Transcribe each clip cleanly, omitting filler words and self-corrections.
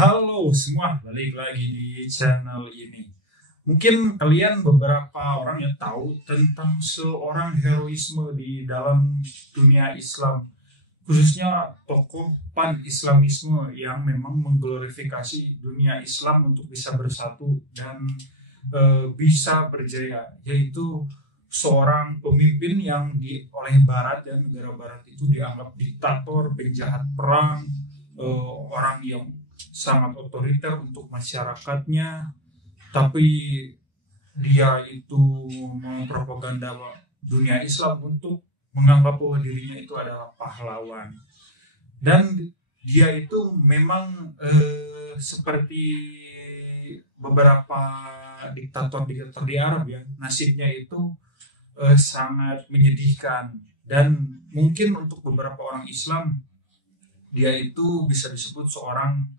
Halo semua, balik lagi di channel ini. Mungkin kalian beberapa orang yang tahu tentang seorang heroisme di dalam dunia Islam, khususnya tokoh pan-Islamisme yang memang mengglorifikasi dunia Islam untuk bisa bersatu dan bisa berjaya, yaitu seorang pemimpin yang oleh Barat dan negara Barat itu dianggap diktator, penjahat perang, orang yang sangat otoriter untuk masyarakatnya, tapi dia itu mempropaganda dunia Islam untuk menganggap bahwa dirinya itu adalah pahlawan. Dan dia itu memang seperti beberapa diktator-diktator di Arab ya, nasibnya itu sangat menyedihkan. Dan mungkin untuk beberapa orang Islam, dia itu bisa disebut seorang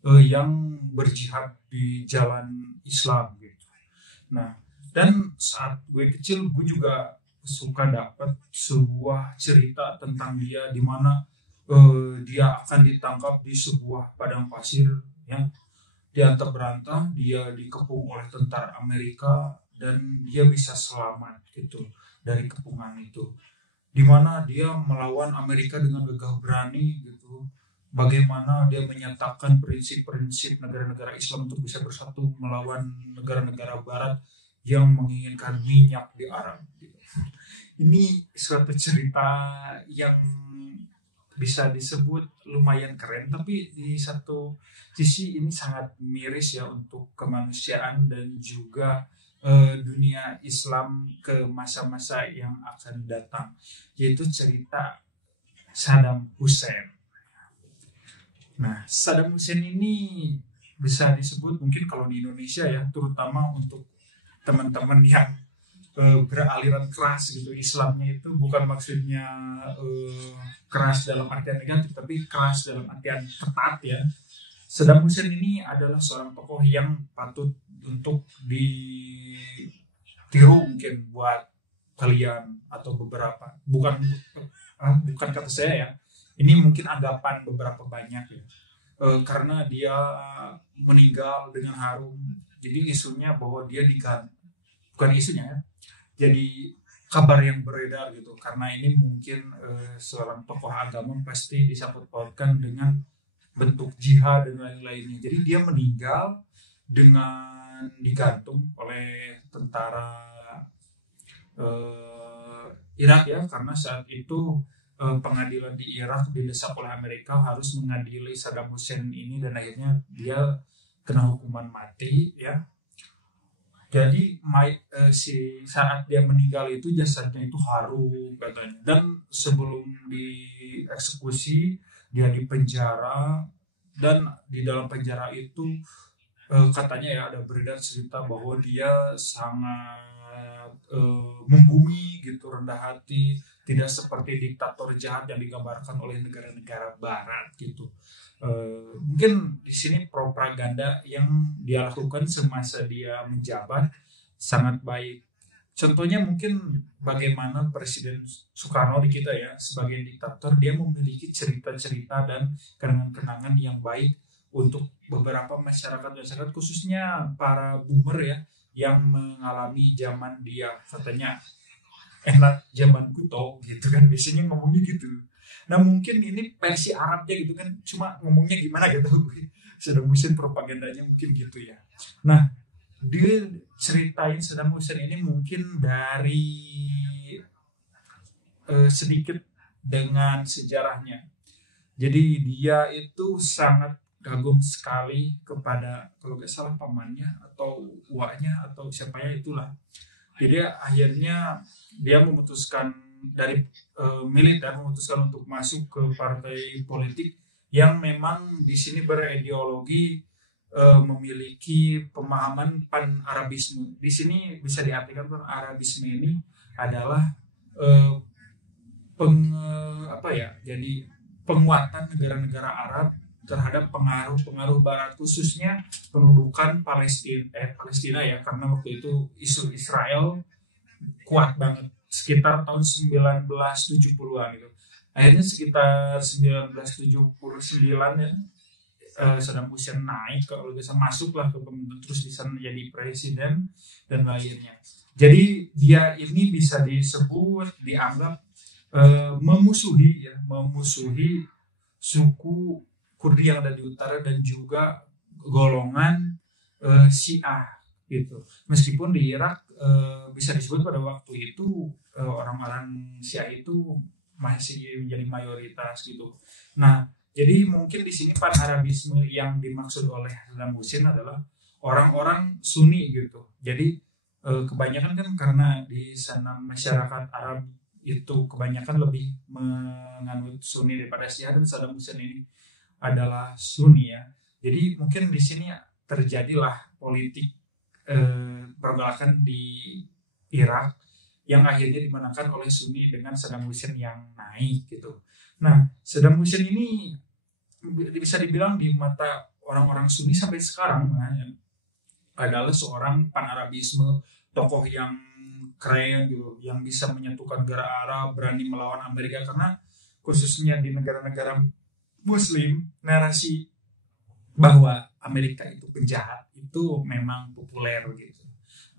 yang berjihad di jalan Islam gitu. Nah, dan saat gue kecil gue juga suka dapat sebuah cerita tentang dia di mana dia akan ditangkap di sebuah padang pasir ya. Di antah berantah dia dikepung oleh tentara Amerika dan dia bisa selamat gitu dari kepungan itu. Di mana dia melawan Amerika dengan gagah berani gitu. Bagaimana dia menyatakan prinsip-prinsip negara-negara Islam untuk bisa bersatu melawan negara-negara Barat yang menginginkan minyak di Arab. Ini suatu cerita yang bisa disebut lumayan keren, tapi di satu sisi ini sangat miris ya untuk kemanusiaan dan juga dunia Islam ke masa-masa yang akan datang, yaitu cerita Saddam Hussein. Nah, Saddam Hussein ini bisa disebut mungkin kalau di Indonesia ya, terutama untuk teman-teman yang beraliran keras gitu. Islamnya itu bukan maksudnya keras dalam artian negatif, tapi keras dalam artian ketat ya. Saddam Hussein ini adalah seorang tokoh yang patut untuk ditiru mungkin buat kalian atau beberapa. Bukan kata saya ya. Ini mungkin anggapan beberapa banyak ya. Karena dia meninggal dengan harum. Jadi isunya bahwa dia diganti, bukan isunya ya. Jadi kabar yang beredar gitu, karena ini mungkin seorang tokoh agama pasti disangkut pautkan dengan bentuk jihad dan lain-lainnya. Jadi dia meninggal dengan digantung oleh tentara Irak ya, karena saat itu pengadilan di Irak didesak oleh Amerika harus mengadili Saddam Hussein ini, dan akhirnya dia kena hukuman mati ya. Jadi saat dia meninggal itu jasadnya itu harum katanya. Dan sebelum dieksekusi dia dipenjara, dan di dalam penjara itu katanya ya ada beredar cerita bahwa dia sangat membumi gitu, rendah hati, tidak seperti diktator jahat yang digambarkan oleh negara-negara Barat gitu. Mungkin di sini propaganda yang dia lakukan semasa dia menjabat sangat baik. Contohnya mungkin bagaimana Presiden Soekarno di kita ya, sebagai diktator dia memiliki cerita-cerita dan kenangan-kenangan yang baik untuk beberapa masyarakat khususnya para boomer ya, yang mengalami zaman dia. Katanya enak zaman kuto gitu kan, biasanya ngomongnya gitu. Nah mungkin ini versi Arabnya gitu kan, cuma ngomongnya gimana gitu. Saddam Hussein propagandanya mungkin gitu ya. Nah, dia ceritain Saddam Hussein ini mungkin dari sedikit dengan sejarahnya. Jadi dia itu sangat kagum sekali kepada, kalau nggak salah pamannya atau uaknya atau siapanya itulah. Jadi akhirnya dia memutuskan dari militer, memutuskan untuk masuk ke partai politik yang memang di sini berideologi memiliki pemahaman pan-Arabisme. Di sini bisa diartikan pan-Arabisme ini adalah eh, jadi penguatan negara-negara Arab terhadap pengaruh-pengaruh Barat, khususnya pendudukan Palestina ya, karena waktu itu isu Israel kuat banget sekitar tahun 1970-an gitu. Akhirnya sekitar 1979 ya, Saddam Hussein naik, kalau bisa masuklah ke pemerintahan, terus bisa menjadi presiden dan lainnya. Jadi dia ini bisa disebut, dianggap memusuhi suku Kurdi yang ada di utara dan juga golongan Syiah gitu. Meskipun di Irak bisa disebut pada waktu itu orang-orang Syiah itu masih menjadi mayoritas gitu. Nah, jadi mungkin di sini pan-Arabisme yang dimaksud oleh Saddam Hussein adalah orang-orang Sunni gitu. Jadi kebanyakan kan karena di sana masyarakat Arab itu kebanyakan lebih menganut Sunni daripada Syiah, dan Saddam Hussein ini adalah Sunni ya. Jadi mungkin di sini terjadilah politik pergolakan di Irak yang akhirnya dimenangkan oleh Sunni dengan Saddam Hussein yang naik gitu. Nah, Saddam Hussein ini bisa dibilang di mata orang-orang Sunni sampai sekarang adalah seorang pan-Arabisme, tokoh yang keren gitu, yang bisa menyatukan negara Arab, berani melawan Amerika, karena khususnya di negara-negara Muslim narasi bahwa Amerika itu penjahat itu memang populer gitu.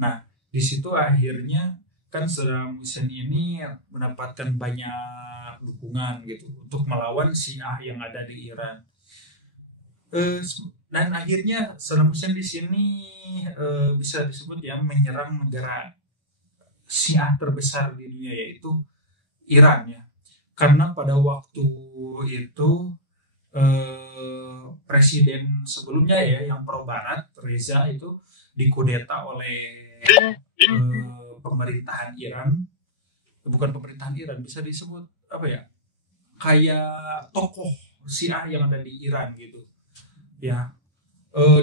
Nah, di situ akhirnya kan Saddam Hussein ini mendapatkan banyak dukungan gitu untuk melawan Syiah yang ada di Iran. Dan akhirnya Saddam Hussein di sini bisa disebut ya menyerang negara Syiah terbesar di dunia, yaitu Iran ya. Karena pada waktu itu presiden sebelumnya ya yang pro barat, Reza, itu dikudeta oleh pemerintahan Iran. Bukan pemerintahan Iran, bisa disebut apa ya, kayak tokoh Syiah yang ada di Iran gitu ya,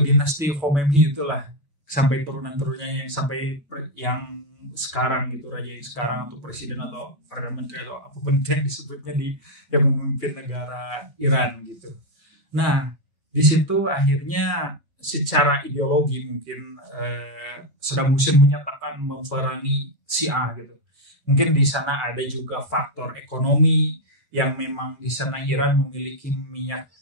dinasti Khomeini itulah, sampai turunan-turunannya yang sampai yang sekarang gitu, raja yang sekarang atau presiden atau perdana menteri atau apapun yang disebutnya yang memimpin negara Iran gitu. Nah, di situ akhirnya secara ideologi mungkin Saddam Hussein menyatakan memerangi Syiah gitu. Mungkin di sana ada juga faktor ekonomi, yang memang di sana Iran memiliki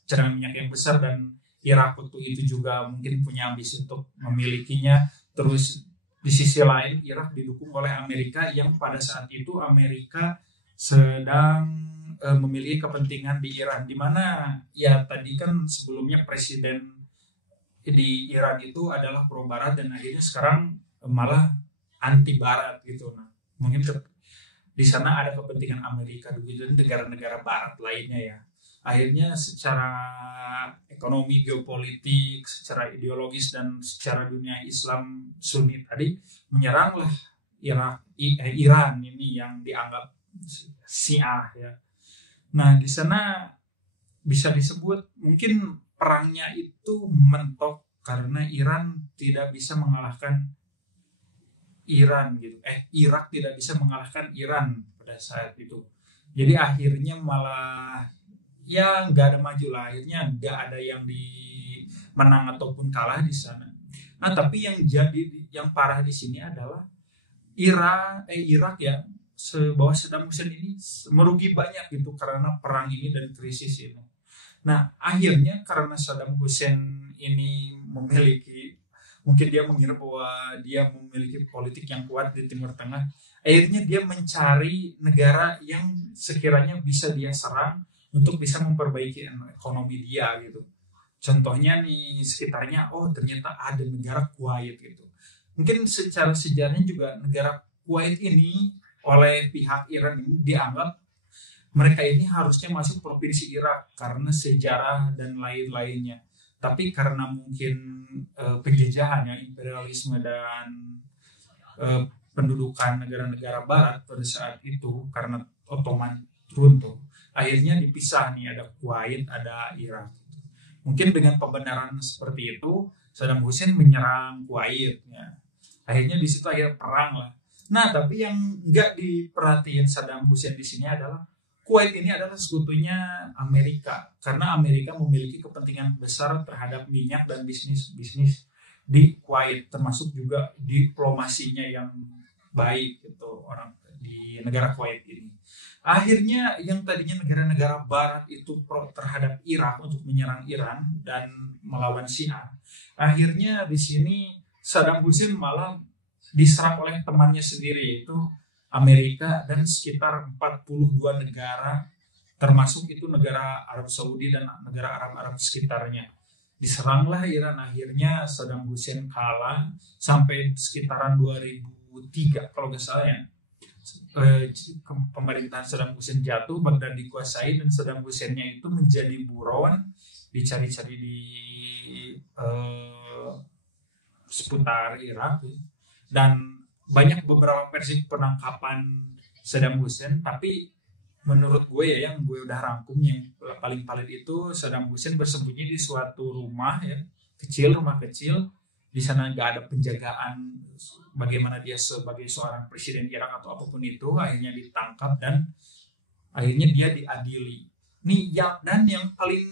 cadangan minyak yang besar, dan Irak waktu itu juga mungkin punya ambisi untuk memilikinya. Terus di sisi lain Irak didukung oleh Amerika, yang pada saat itu Amerika sedang memiliki kepentingan di Iran, di mana ya tadi kan sebelumnya presiden di Iran itu adalah pro barat dan akhirnya sekarang malah anti barat gitu. Nah, mungkin di sana ada kepentingan Amerika dan negara-negara barat lainnya ya. Akhirnya secara ekonomi, geopolitik, secara ideologis, dan secara dunia Islam Sunni tadi menyeranglah Iran ini yang dianggap Syiah ya. Nah, di sana bisa disebut mungkin perangnya itu mentok karena Iran tidak bisa mengalahkan Iran gitu. Irak tidak bisa mengalahkan Iran pada saat itu. Jadi akhirnya malah ya nggak ada maju lah, akhirnya nggak ada yang menang ataupun kalah di sana. Nah, tapi yang parah di sini adalah Irak ya, bahwa Saddam Hussein ini merugi banyak gitu karena perang ini dan krisis ini. Nah, akhirnya karena Saddam Hussein ini mungkin dia mengira bahwa dia memiliki politik yang kuat di Timur Tengah, akhirnya dia mencari negara yang sekiranya bisa dia serang untuk bisa memperbaiki ekonomi dia gitu. Contohnya nih sekitarnya, ternyata ada negara Kuwait gitu. Mungkin secara sejarahnya juga negara Kuwait ini oleh pihak Iran ini dianggap mereka ini harusnya masuk provinsi Irak karena sejarah dan lain-lainnya. Tapi karena mungkin penjajahan ya, imperialisme dan pendudukan negara-negara Barat pada saat itu karena Ottoman runtuh, akhirnya dipisah nih, ada Kuwait, ada Irak. Mungkin dengan pembenaran seperti itu, Saddam Hussein menyerang Kuwait ya. Akhirnya di situ akhirnya perang lah. Nah, tapi yang nggak diperhatiin Saddam Hussein di sini adalah Kuwait ini adalah sekutunya Amerika, karena Amerika memiliki kepentingan besar terhadap minyak dan bisnis di Kuwait, termasuk juga diplomasinya yang baik gitu orang di negara Kuwait ini. Akhirnya yang tadinya negara-negara Barat itu pro terhadap Irak untuk menyerang Iran dan melawan Syiah, akhirnya di sini Saddam Hussein malah diserang oleh temannya sendiri yaitu Amerika dan sekitar 42 negara termasuk itu negara Arab Saudi dan negara Arab-Arab sekitarnya. Diseranglah Iran, akhirnya Saddam Hussein kalah sampai sekitaran 2003 kalau nggak salah ya. eh, Pemerintahan Saddam Hussein jatuh, Baghdad dikuasai dan Saddam Husseinnya itu menjadi buron, dicari-cari di eh, seputar Irak dan banyak beberapa versi penangkapan Saddam Hussein. Tapi menurut gue ya yang gue udah rangkum yang paling valid itu Saddam Hussein bersembunyi di suatu rumah ya kecil, rumah kecil. Di sana nggak ada penjagaan bagaimana dia sebagai seorang presiden Irak atau apapun itu, akhirnya ditangkap dan akhirnya dia diadili. Nih yang dan yang paling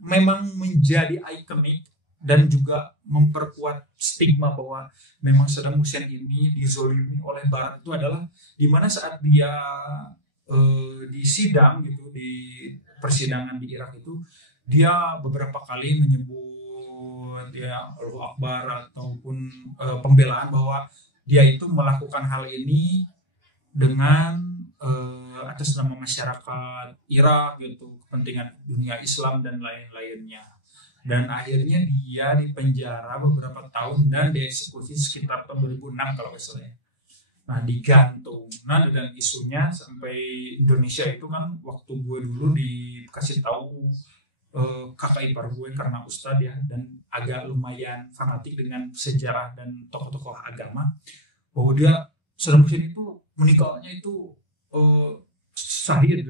memang menjadi ikonik dan juga memperkuat stigma bahwa memang Saddam Hussein ini dizolimi oleh Barat itu adalah di mana saat dia di sidang gitu di persidangan di Irak itu dia beberapa kali menyebut ya Allahu Akbar ataupun pembelaan bahwa dia itu melakukan hal ini dengan atas nama masyarakat Irak gitu, kepentingan dunia Islam dan lain-lainnya. Dan akhirnya dia dipenjara beberapa tahun dan dieksekusi sekitar tahun 2006 kalau nggak salah. Nah digantung. Nah dengan isunya sampai Indonesia itu kan waktu gue dulu dikasih tahu kakak ipar gue karena ustadz ya dan agak lumayan fanatik dengan sejarah dan tokoh-tokoh agama bahwa dia Saddam Hussein itu meninggalnya itu syahid,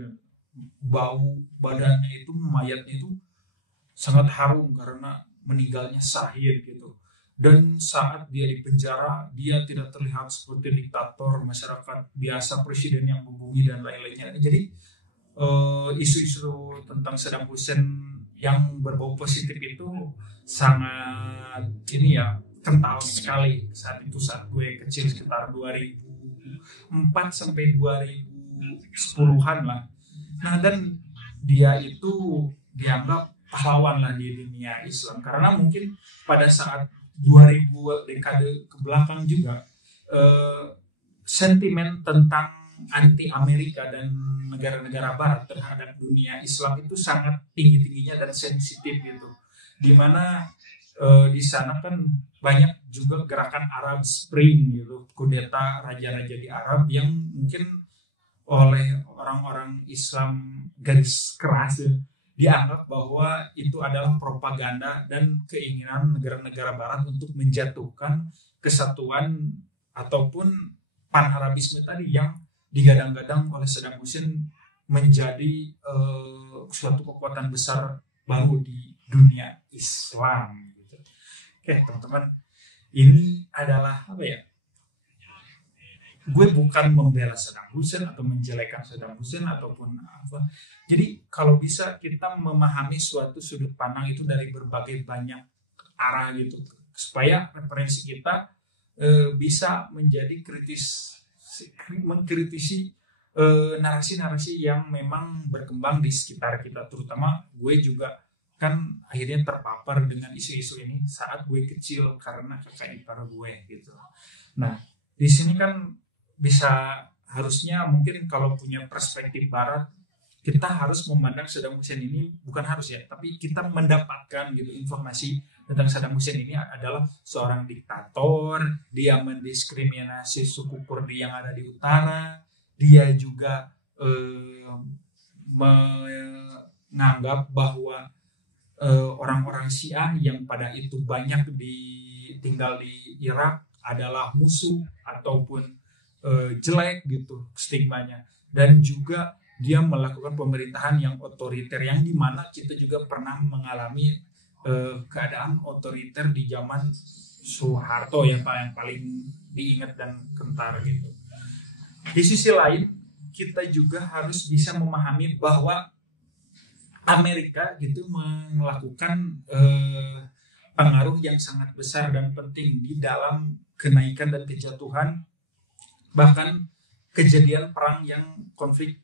bau badannya itu mayatnya itu sangat harum karena meninggalnya syahid gitu. Dan saat dia di penjara, dia tidak terlihat seperti diktator, masyarakat biasa, presiden yang membumi dan lain-lainnya. Jadi isu-isu tentang Saddam Hussein yang berbau positif itu sangat ini ya kental sekali saat itu, saat gue kecil sekitar 2004 sampai 2010-an lah. Nah dan dia itu dianggap pahlawan lah di dunia Islam karena mungkin pada saat 2000 dekade ke belakang juga sentimen tentang anti Amerika dan negara-negara Barat terhadap dunia Islam itu sangat tinggi-tingginya dan sensitif gitu. Dimana di sana kan banyak juga gerakan Arab Spring gitu, kudeta raja-raja di Arab yang mungkin oleh orang-orang Islam garis keras ya, dianggap bahwa itu adalah propaganda dan keinginan negara-negara Barat untuk menjatuhkan kesatuan ataupun pan-Arabisme tadi yang digadang-gadang oleh Saddam Hussein menjadi suatu kekuatan besar baru di dunia Islam. Gitu. Oke teman-teman, ini adalah apa ya? Gue bukan membela Saddam Hussein atau menjelekan Saddam Hussein ataupun apa. Jadi kalau bisa kita memahami suatu sudut pandang itu dari berbagai banyak arah gitu, supaya referensi kita bisa menjadi kritis, mengkritisi narasi-narasi yang memang berkembang di sekitar kita. Terutama gue juga kan akhirnya terpapar dengan isu-isu ini saat gue kecil karena kakak ipar gue gitu. Nah di sini kan bisa harusnya mungkin kalau punya perspektif Barat kita harus memandang Saddam Hussein ini bukan harus ya, tapi kita mendapatkan gitu informasi tentang Saddam Hussein ini adalah seorang diktator, dia mendiskriminasi suku Kurdi yang ada di utara, dia juga menganggap bahwa orang-orang Syiah yang pada itu banyak tinggal di Irak adalah musuh ataupun jelek gitu stigmanya, dan juga dia melakukan pemerintahan yang otoriter yang dimana kita juga pernah mengalami keadaan otoriter di zaman Soeharto yang paling diingat dan kentar gitu. Di sisi lain kita juga harus bisa memahami bahwa Amerika gitu melakukan pengaruh yang sangat besar dan penting di dalam kenaikan dan kejatuhan bahkan kejadian perang yang konflik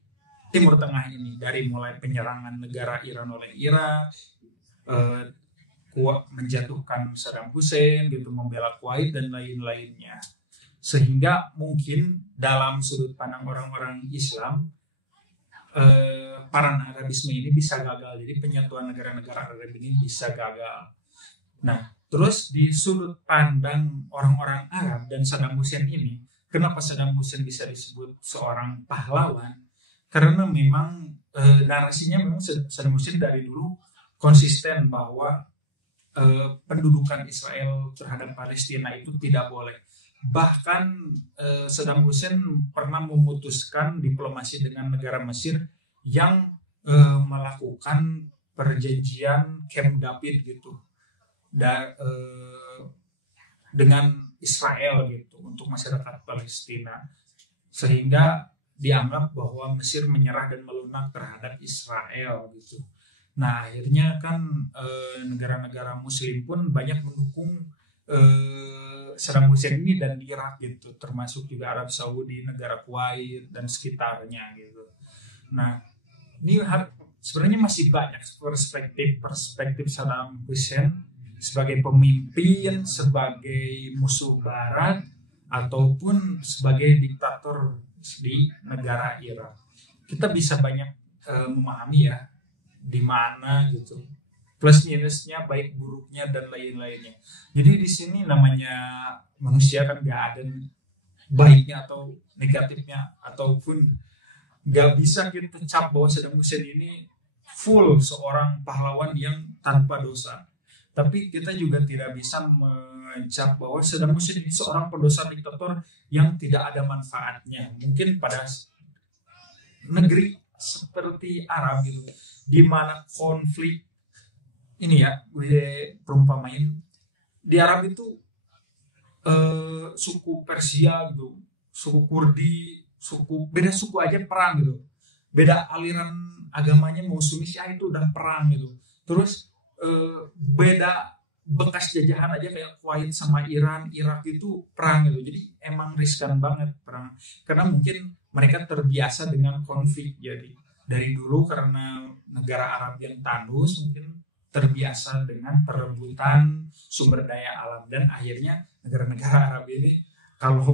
Timur Tengah ini, dari mulai penyerangan negara Iran oleh Irak, eh, menjatuhkan Saddam Hussein gitu, membela Kuwait dan lain-lainnya. Sehingga mungkin dalam sudut pandang orang-orang Islam, peran Arabisme ini bisa gagal. Jadi penyatuan negara-negara Arab ini bisa gagal. Nah, terus di sudut pandang orang-orang Arab dan Saddam Hussein ini, kenapa Saddam Hussein bisa disebut seorang pahlawan? Karena memang narasinya memang Saddam Hussein dari dulu konsisten bahwa pendudukan Israel terhadap Palestina itu tidak boleh. Bahkan Saddam Hussein pernah memutuskan diplomasi dengan negara Mesir yang melakukan perjanjian Camp David gitu, dengan Israel gitu untuk masyarakat Palestina, sehingga dianggap bahwa Mesir menyerah dan melunak terhadap Israel gitu. Nah, akhirnya kan negara-negara Muslim pun banyak mendukung Saddam Hussein ini dan Irak gitu, termasuk juga Arab Saudi, negara Kuwait dan sekitarnya gitu. Nah, ini sebenarnya masih banyak perspektif Saddam Hussein sebagai pemimpin, sebagai musuh Barat, ataupun sebagai diktator di negara Irak. Kita bisa banyak memahami ya di mana gitu, plus minusnya, baik buruknya dan lain-lainnya. Jadi di sini namanya manusia kan nggak ada baiknya atau negatifnya, ataupun nggak bisa kita cap bahwa Saddam Hussein ini full seorang pahlawan yang tanpa dosa. Tapi kita juga tidak bisa mencap bahwa Saddam Hussein ini seorang pendosa diktator yang tidak ada manfaatnya. Mungkin pada negeri seperti Arab gitu, di mana konflik ini ya, gue perumpamain di Arab itu suku Persia gitu, suku Kurdi, beda suku aja perang gitu, beda aliran agamanya mau Sunni Syiah itu udah perang gitu. Terus beda bekas jajahan aja kayak Kuwait sama Iran, Irak itu perang gitu. Jadi emang riskan banget perang, karena mungkin mereka terbiasa dengan konflik. Jadi dari dulu karena negara Arab yang tandus, mungkin terbiasa dengan perebutan sumber daya alam, dan akhirnya negara-negara Arab ini kalau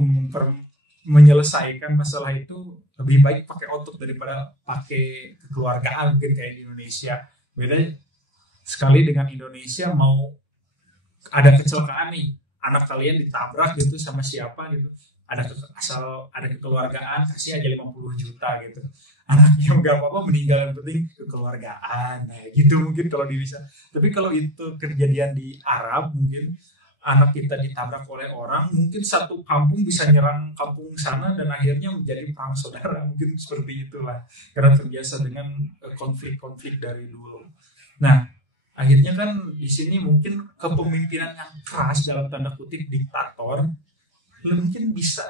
menyelesaikan masalah itu lebih baik pakai otot daripada pakai kekeluargaan, mungkin kayak di Indonesia. Beda sekali dengan Indonesia, mau ada kecelakaan nih, anak kalian ditabrak gitu sama siapa gitu, asal ada kekeluargaan, kasih aja 50 juta gitu. Anaknya nggak apa-apa meninggal, yang penting kekeluargaan. Nah gitu mungkin kalau di Indonesia. Tapi kalau itu kejadian di Arab, mungkin anak kita ditabrak oleh orang, mungkin satu kampung bisa nyerang kampung sana dan akhirnya menjadi perang saudara, mungkin seperti itulah, karena terbiasa dengan konflik-konflik dari dulu. Nah, akhirnya kan di sini mungkin kepemimpinan yang keras dalam tanda kutip diktator mungkin bisa,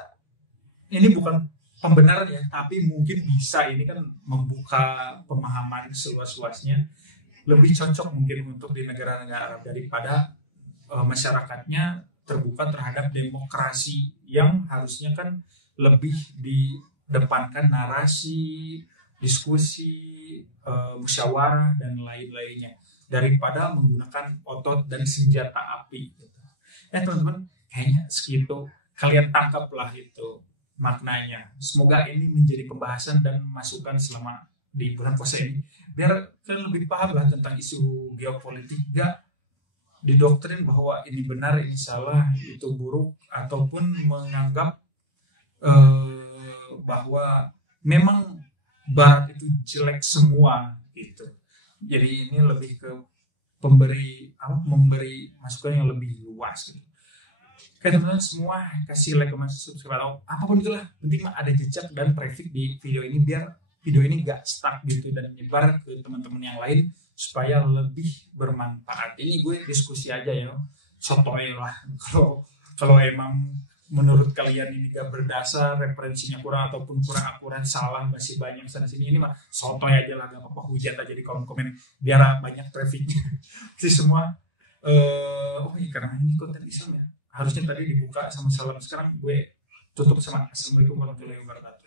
ini bukan pembenaran ya, tapi mungkin bisa, ini kan membuka pemahaman seluas-luasnya, lebih cocok mungkin untuk di negara-negara Arab daripada masyarakatnya terbuka terhadap demokrasi yang harusnya kan lebih didepankan narasi, diskusi, musyawarah dan lain-lainnya daripada menggunakan otot dan senjata api gitu. Ya teman-teman, kayaknya segitu, kalian tangkaplah itu maknanya. Semoga ini menjadi pembahasan dan masukan selama di bulan puasa ini, biar kalian lebih paham lah tentang isu geopolitik, gak didoktrin bahwa ini benar, ini salah, itu buruk, ataupun menganggap bahwa memang Barat itu jelek semua gitu. Jadi ini lebih ke memberi masukan yang lebih luas gitu. Oke teman-teman semua, kasih like, comment, subscribe, apapun itulah, penting ada jejak dan traffic di video ini biar video ini gak stuck gitu dan nyebar ke teman-teman yang lain supaya lebih bermanfaat. Ini gue diskusi aja ya, sotoy lah. Kalau emang menurut kalian ini gak berdasar, referensinya kurang ataupun kurang akurat, salah masih banyak sana sini, ini mah sotoy aja lah, gak apa-apa, hujat aja di kolom komen biar banyak trafficnya. Sih semua. Oh iya, karena ini konten Islam ya, harusnya tadi dibuka sama salam, sekarang gue tutup sama assalamualaikum warahmatullahi wabarakatuh.